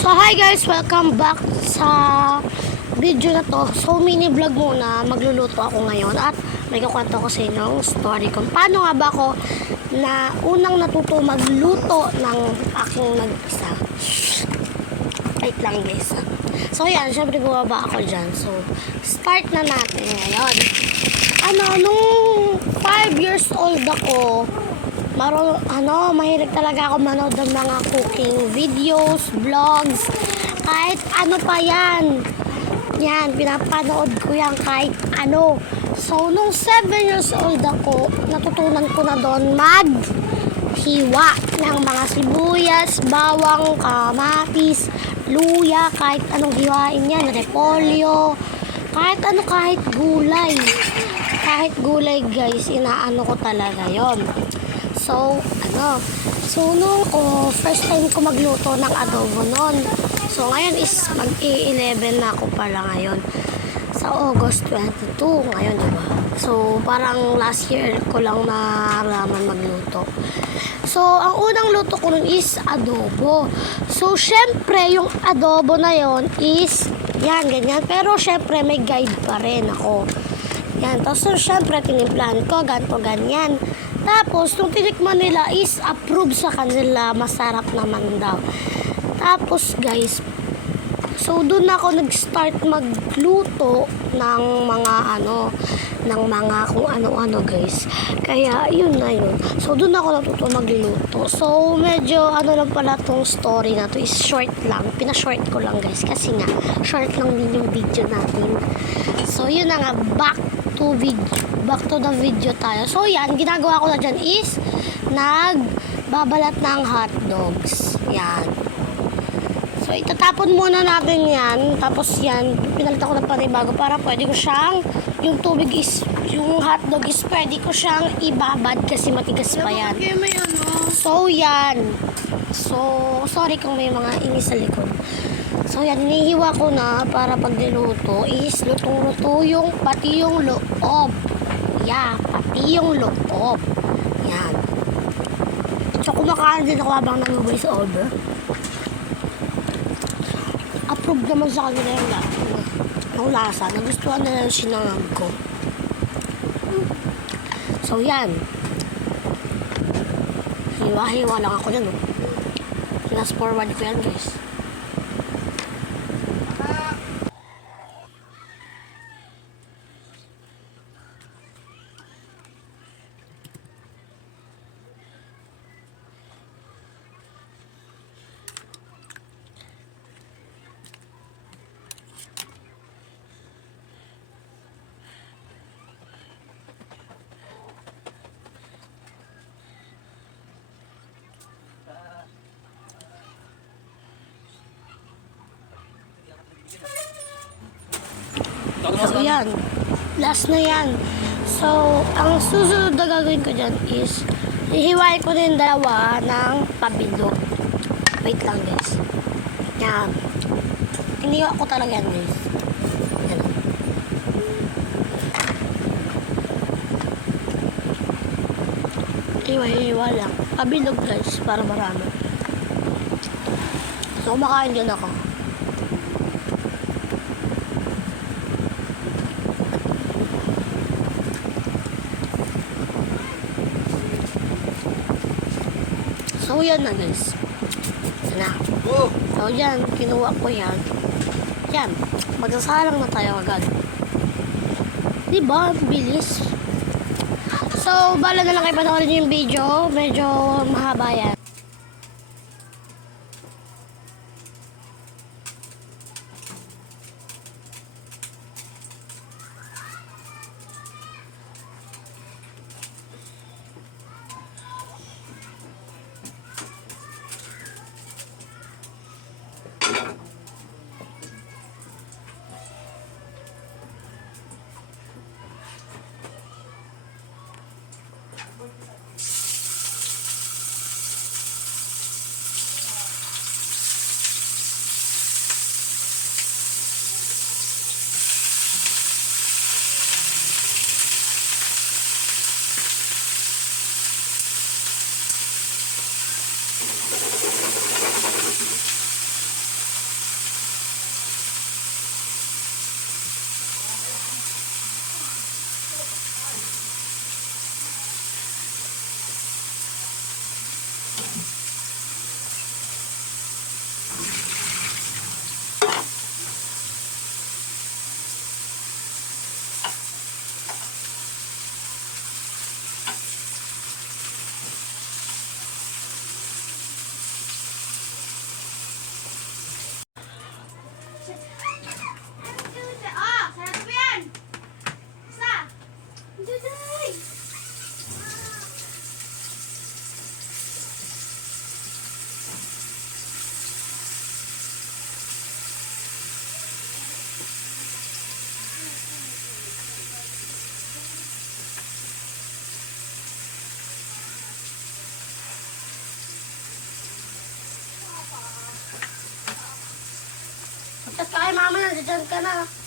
So hi guys, welcome back sa video na to. So mini vlog muna, magluluto ako ngayon at may kukwento ko sa inyo ang story kung paano nga ba ako na unang natuto magluto ng aking mag-isa. Wait lang guys. So yan, syempre bumaba ako dyan. So start na natin ngayon. Nung 5 years old ako, mahilig talaga ako manood ng mga cooking videos, vlogs, kahit ano pa yan. Yan, pinapanood ko yan kahit ano. So, nung 7 years old ako, natutunan ko na doon maghiwa ng mga sibuyas, bawang, kamatis, luya, kahit anong hiwain yan, repolyo, kahit gulay. Kahit gulay guys, inaano ko talaga yon. So nung first time ko magluto ng adobo noon. So, ngayon is mag-11 na ako pala ngayon. Sa August 22, ngayon, diba? So, parang last year ko lang naraman magluto. So, ang unang luto ko nun is adobo. So, syempre, yung adobo na yon is, yan, ganyan. Pero, syempre, may guide pa rin ako. Yan, tapos, syempre, tinimplahan ko, ganito, ganyan. Tapos, nung tinikman nila is approved sa kanila, masarap naman daw. Tapos, guys, so doon ako nag-start magluto ng mga kung ano-ano, guys. Kaya, yun na yun. So, doon ako natuto magluto. So, medyo, lang pala tong story na to is short lang. Pina-short ko lang, guys. Kasi nga, short lang din yung video natin. So, yun na nga, back to the video tayo. So, yan, ginagawa ko na dyan is nagbabalat ng hotdogs. Yan. So, itatapon muna natin yan. Tapos yan, pinalitan ko ng panibago para pwede ko siyang, yung hotdog is pwede ko siyang ibabad kasi matigas pa yan. So, yan. So, sorry kung may mga ingis sa likod. So, yan, hinihiwa ko na para pag niluto is lutong-luto pati yung loob. Yeah, pati yung loob. Yan. So, kumakain din ako habang nanguboy sa order. Approve naman sa kanila yung lasa. Nagustuhan na lang sinangag ko. So, yan. Hiwa-hiwa lang ako dyan, Last forward ko yan, guys. So, yan. Last na yan. So, ang susunod na gagawin ko dyan is hihiwain ko din dalawa ng pabilog. Wait lang, guys. Yan. Iniwa ko talaga yan, guys. Yan. Hiwa lang. Pabilog, guys, para marami. So, kumakain din ako. So, yan na, guys. Yan na. So, yan. Kinuha ko yan. Yan. Magsasalang na tayo agad. Diba? Bilis. So, bala na lang kayo panoorin yung video. Medyo mahaba yan. mamaya nandiyan ka na.